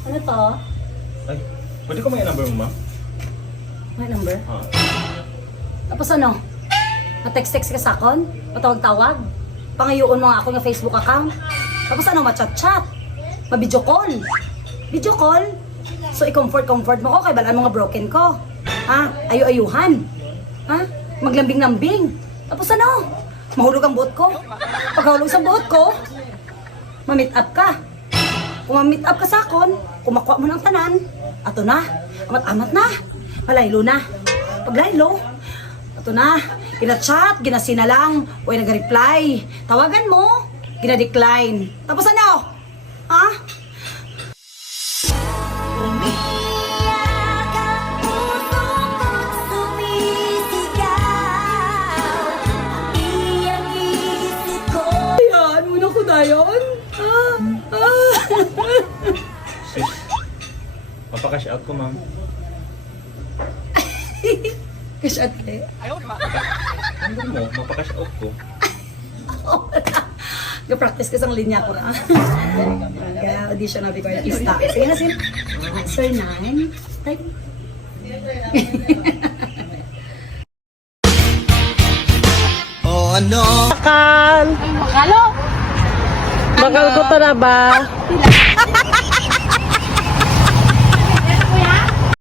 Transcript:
Ano to? Ay, pwede ko may number mo, ma'am? May number? Ah. Tapos ano? Na-text-text ka sa akon? Matawag-tawag? Pangayuon mo nga ako ng Facebook account? Tapos ano? Ma-chat-chat? Ma-video call? Video call? So, i-comfort mo ko kay balaan mga broken ko. Ha? Ayu-ayuhan. Ha? Maglambing-lambing. Tapos ano? Mahulog ang buhot ko. Pagkahulog sa buhot ko, ma-meet up ka. Kung ma-meet up ka sa akon, kumakuha mo ng tanan, ato na, amat-amat na, malaylo na. Paglaylo, ato na, gina-chat, ginasina lang, huwag nag-reply. Tawagan mo, gina-decline. Tapos ano? Ha? Ayan, muna ko na yun. Sis, mapakash out ko, ma'am. Cash out eh. Number mo, mapakash out ko. Ga-practice ko sa linya ko na. Kaya audition na ko artista. Sige na, sir. Sir 9. Type. Oh ano? Bakal ko to na ba?